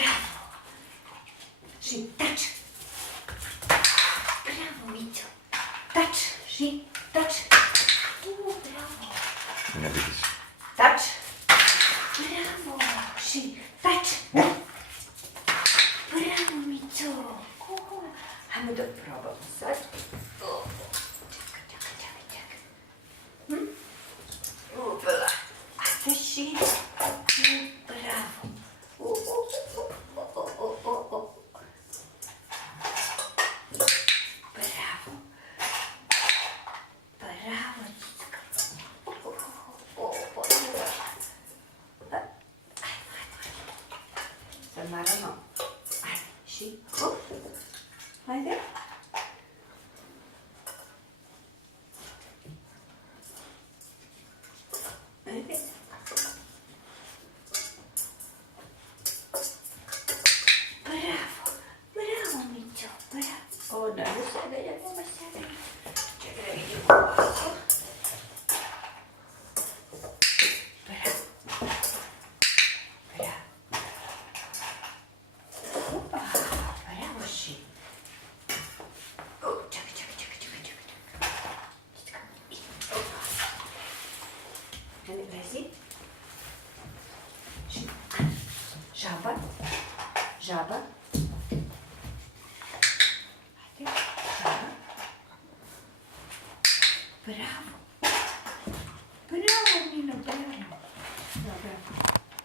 Bravo. Și taci. Bravo, Mițu. Taci și taci. Bravo. Bine, vedeți. Taci. Bravo. Și taci. Bravo, Mițu. Hai mă dă probă. Masaj. Упала. Тащи. Браво. Браво. Браво, Цицка. Самара, но. Și. Haide. Haide. Bravo. Bravo, Mițu. Bravo. O, dar nu se vede, nu se vede. Ce greu e. Bravo. Bravo. Opa. Bravo și. Ceacă. Hai, vezi? Și. Жаба.